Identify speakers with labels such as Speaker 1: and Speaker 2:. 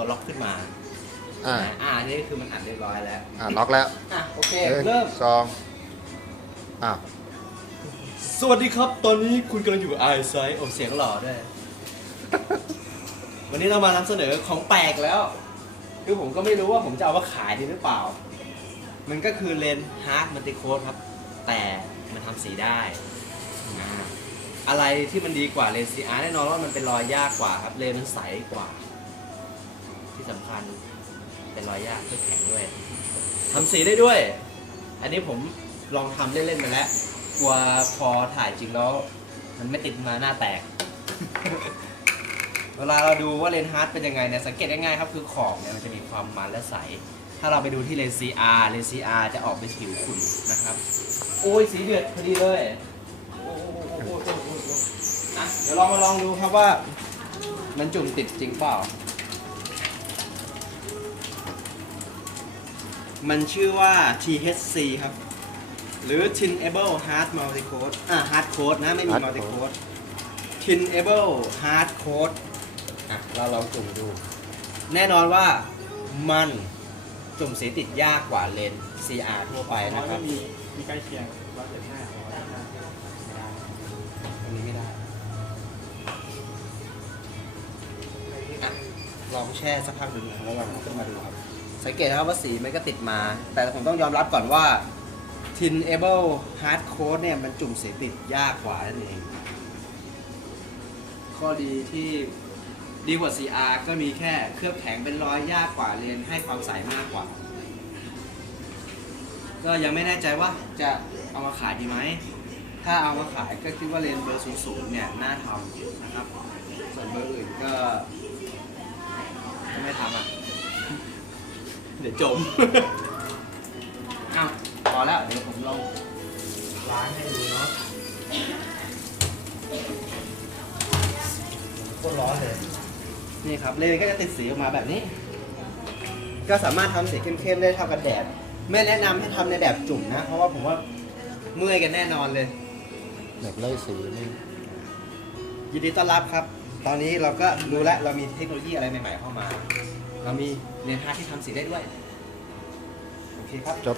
Speaker 1: ตัวล็อกขึ้นมา
Speaker 2: อ่า
Speaker 1: อ่าอันนี้คือมันอัดเรียบร้อยแล้ว
Speaker 2: อ่าล็อกแล้ว
Speaker 1: อะโอเค
Speaker 2: หนึ่ง
Speaker 1: เริ่ม
Speaker 2: สองอ้าว
Speaker 1: สวัสดีครับ ตอนนี้คุณกำลังอยู่ไอไซต์โอ้เสียงหล่อด้วย วันนี้เรามานำเสนอของแปลกแล้ว คือผมก็ไม่รู้ว่าผมจะเอามาขายดีหรือเปล่า มันก็คือเลนส์ฮาร์ดมัลติโคดครับ แต่มันทำสีได้อ่าอะไรที่มันดีกว่าเลนส์ CR แน่นอนว่ามันเป็นรอยยากกว่าครับ เลนส์มันใสกว่า ที่สำคัญเป็นรอยยากไม่แข็งด้วยทำสีได้ด้วย อันนี้ผมลองทำเล่นๆมาแล้ว กลัวพอถ่ายจริงแล้ว มันไม่ติดมาหน้าแตก เวลาเราดูว่าเลนส์ฮาร์ดเป็นยังไงเนี่ยสังเกตง่ายๆครับคือขอบเนี่ยมันจะมีความมันและใส ถ้าเราไปดูที่เลนส์ CR เลนส์ CR จะออกเป็นผิวขุ่นนะครับ โอ้ยสีเดือดพอดีเลยโอ้โหโอ้โหโอ้โหโอ้โหอะเดี๋ยวลองมาลองดูครับว่า มันจุ่มติดจริงเปล่า มันชื่อว่า THC ครับ หรือ Tinable Hard Multicode อ่า Hard Code นะ ไม่มี
Speaker 2: Hard
Speaker 1: Multicode Tinable Hard Code อะ เราลองจุ่มดู แน่นอนว่ามันจุ่มสีติดยากกว่าเลนส์ CR ทั่วไปนะครับ
Speaker 3: มีมีใกล้เคียงร้อยเจ็ดห้าร้อยห้า
Speaker 1: อันนี้ไม่ได้อะลองแช่สักพักดูนะครับแล้วลองเอาขึ้นมาดูครับ สังเกตนะครับว่าสีมันก็ติดมา แต่ผมต้องยอมรับก่อนว่า Tin Able Hard Code เนี่ยมันจุ่มสีติดยากกว่านั่นเอง ข้อดีที่ดีกว่า CR ก็มีแค่เคลือบแข็งเป็นรอยยากกว่าเลนให้ความใสมากกว่า ก็ยังไม่แน่ใจว่าจะเอามาขายดีไหม ถ้าเอามาขายก็คิดว่าเลนส์เบอร์สูงๆเนี่ยน่าทำนะครับ ส่วนเบอร์อื่นก็ก็ไม่ทำอะ เดี๋ยวจมอ้าวพอแล้ว เดี๋ยวผมลองล้างให้ดูเนาะโคตรร้อนเลย นี่ครับเลนส์ก็จะติดสีออกมาแบบนี้ ก็สามารถทำสีเข้มๆได้เท่ากันแดด ไม่แนะนำให้ทำในแบบจุ่มนะ เพราะว่าผมว่าเมื่อยกันแน่นอนเลย
Speaker 2: เหล็กไล่สีนี่
Speaker 1: ยินดีต้อนรับครับ ตอนนี้เราก็รู้แล้วเรามีเทคโนโลยีอะไรใหม่ๆเข้ามา เรามีเลนส์ฮาที่ทำสีได้ด้วย โอเคครับ
Speaker 2: จบ